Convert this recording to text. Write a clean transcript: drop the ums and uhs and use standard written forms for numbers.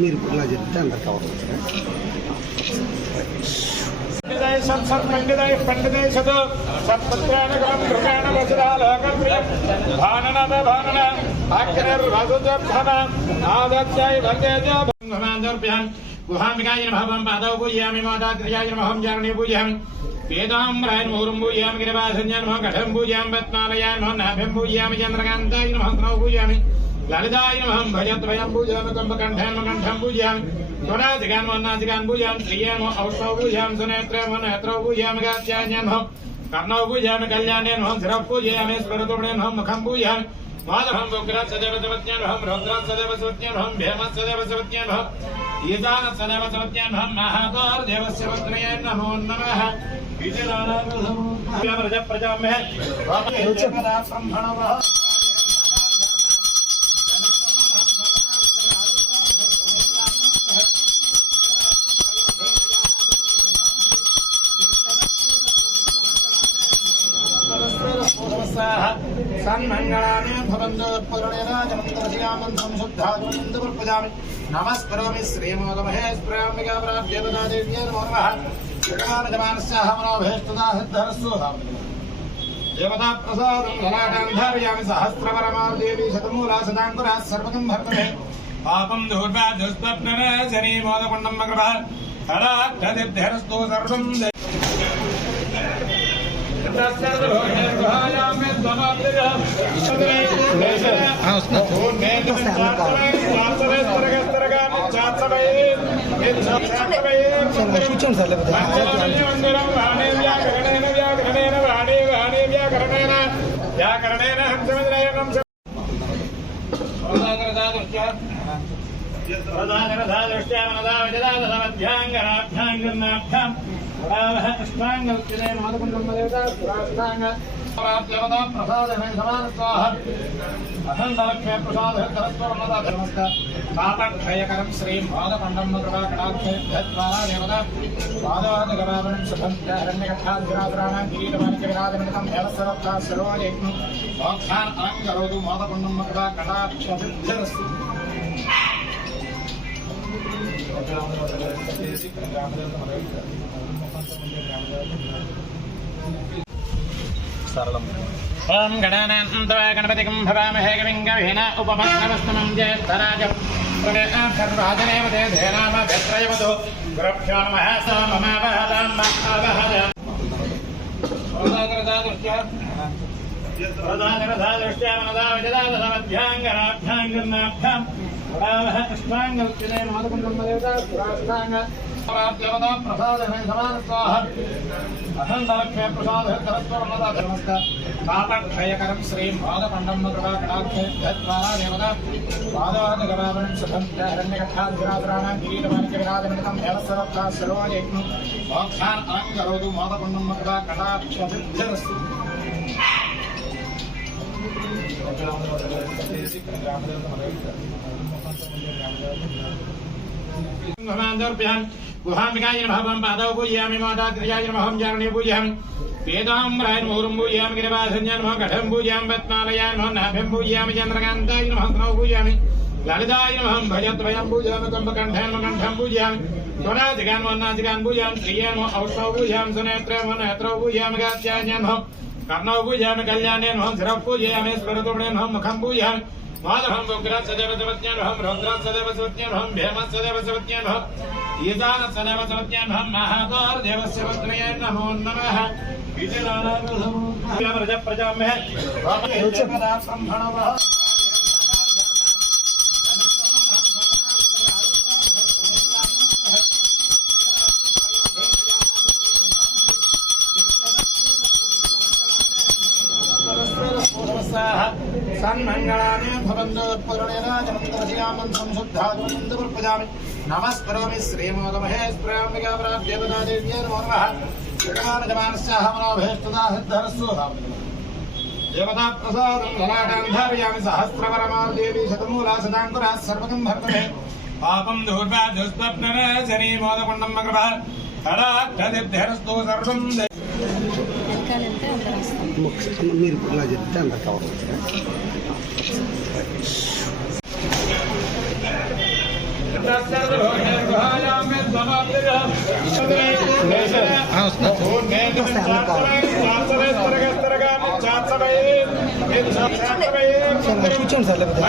మీరు ఇలా చెప్తే అందరు కవర్ అవుతారా? పండితై సత్ సత్పుత్రాణగం కృపాణ వసుదా లోకప్రియం భాననద భానన ఆఖ్యనిర్వసుద్భవ ఆదత్యై వందేజ భగవాందర్భ్యాం గుహాంబికాయ నమః పాదౌ పూజయామి మాతాత్రియాయ నమః జారణే పూజయామి వేదాంబరాయ నమః పూజయామి గిరివాసన్యాయ నమః కఠం పూజయామి పద్మాలయాయ నమః నాభ్యం పూజయామి చంద్రకాంతాయ నమః స్నౌ పూజయామి లలితాయ నమః భజద్వయం పూజయామి కంఠం పూజయామి స్వరాజిగాన్ వన్నాజిగాన్ పూజయామి శ్రియాన్ ఔషధౌ పూజయామి సునేత్రం నేత్రౌ పూజయామి గాత్యాన్యం కర్ణౌ పూజయామి కళ్యాణేన్ శిరః పూజయామి స్వరతుణేన్ ముఖం పూజయామి మాధవం ఉగ్రాత్ సదేవ సవత్యాన్ రౌద్రాత్ సదేవ సవత్యాన్ భేమత్ సదేవ సవత్యాన్ ఈశానత్ సదేవ సవత్యాన్ మహాదోర్ దేవస్య పత్నయే నమో నమః విజయనారాయణ ప్రజామే బ్రహ్మణవ సన్మంగళాని భవంతు పూర్ణేరాజమంత్రశ్యామం సంశుద్ధాజమంతపర్పజామి నమస్కరోమి శ్రీమోదమహేశ్వరాంబికా ప్రాప్యదేవ్యే నమో నమః జగమానజమానస్యాహమనోభేష్టదా సిద్ధరస్సు దేవతా ప్రసాదం లలాటాం ధారయామి సహస్రవరమాదేవి శతమూలా సదాంకురా సర్వగం భర్తమే పాపం దూర్వా దుస్వప్నరజనీ మోదకుండం మకృప హరాక్షదిభ్యరస్తు సర్వం కూర్చోండి సార్ పాపక్షయకరం శ్రీ మోదకండం దేవతాదగమానం సుఖంరణ్యకథాధిరాధరాణ కిరీటమానికి విరాజనికం దేవస్వరత్తా సరోజయజ్ఞం మోక్షాన్ అలంకరోదు మోదకండం కటాక్షసిద్ధిరస్తు ఓం గణానాన్వా గణపతికం భవామహే కవిం కవీన ఉపమస్నమస్తమం జ్యేష్ఠరాజం ప్రణేర్వాజనేవతే ధేనామ భద్రయవతో గురుభ్యో నమః సోమమావహతాం మహావహజ ప్రదాగరధాదృష్ట్యామనదావిజదాదమధ్యాంగరాభ్యాంగర్నాభ్యాం కృష్ణాంగల్కినే మోదకుండం దేవతా ప్రసాదమే సమానస్వాహ అహందలక్ష్మే ప్రసాద కరస్వరమదాధర్మస్త పాపక్షయకరం శ్రీ మోదకండం కటాక్షేద్వారా దేవతా పాదాదగమానం సుఖం హిరణ్యకథాధిరాధరాణ కిరీటమానికి విరాజనికం దేవస్వరత్తా సరోజయజ్ఞం మోక్షాన్ అలంకరోదు మోదకుండం కటాక్షసిద్ధిరస్తు గుహాంబికాయ నమః పాదౌ పూజయామి మాతాత్రియాయ నమః జారణే పూజయామి వేదాంబరాయ నమః పూజయామి గిరివాసన్యాయ నమః కఠం పూజయామి పద్మాలయాయ నమః నాభ్యం పూజయామి చంద్రకాంతాయ నమః స్నౌ పూజయామి లలితాయ నమః భజద్వయం పూజయామి కంఠం పూజయామి స్వరాజిగాన్ వన్నాజిగాన్ పూజయామి శ్రియాన్ ఔషధౌ పూజయామి సునేత్రం నేత్రౌ పూజయామి గాత్యాన్యం కర్ణౌ పూజయామి కళ్యాణేన్ శిరః పూజయామి స్వరతుణేన్ ముఖం పూజయామి మాధవం ఉగ్రాత్ సదేవ సవత్యాన్ రౌద్రాత్ సదేవ సవత్యాన్ భేమత్ సదేవ సవత్యాన్ ఈశానత్ సదేవ సవత్యాన్ మహాదోర్ దేవస్య పత్నయే నమో నమః విజయనారాయణ ప్రజామే బ్రహ్మణవ సన్మంగళాని భవంతు పూర్ణేరాజమంత్రశ్యామం సంశుద్ధాజమంతపర్పజామి నమస్కరోమి శ్రీమోదమహేశ్వరాంబికా ప్రాప్యదేవ్యే నమో నమః జగమానజమానస్యాహమనోభేష్టదా సిద్ధరస్సు దేవతా ప్రసాదం లలాటాం ధారయామి సహస్రవరమాదేవి శతమూలా సదాంకురా సర్వగం భర్తమే పాపం దూర్వా దుస్వప్నరజనీ మోదకుండం మకృప హరాక్షదిభ్యరస్తు సర్వం మీరు ఇలా చెప్తే అందరు కవర్ అవుతారా? కూర్చోండి సార్ లేకపోతే